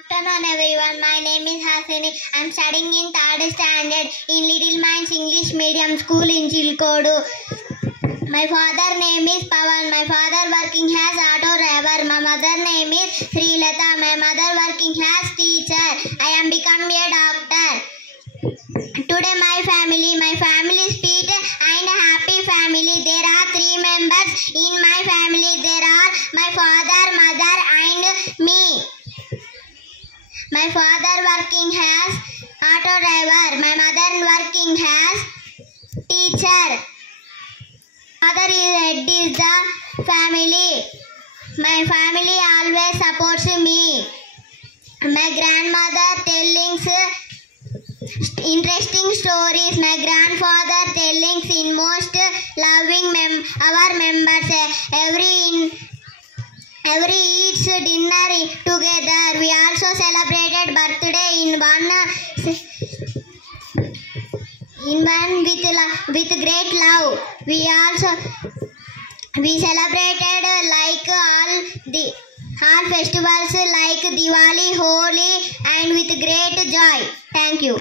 Afternoon everyone, my name is Hasini. I am studying in 3rd standard in Little Minds English Medium School in Chilkodu. My father name is Pawan. My father working as auto driver. My mother name is Srilata. My mother working as teacher. I am become a doctor. Today my family is sweet and happy family. There are 3 members in my family. There are my father, mother and me. My father working as auto driver. My mother working as teacher. Father is head is the family. My family always supports me. My grandmother telling interesting stories. My grandfather telling in most loving our members. Every eats dinner together. We also celebrated birthday in one with great love. We celebrated like all festivals like Diwali, Holi and with great joy. Thank you.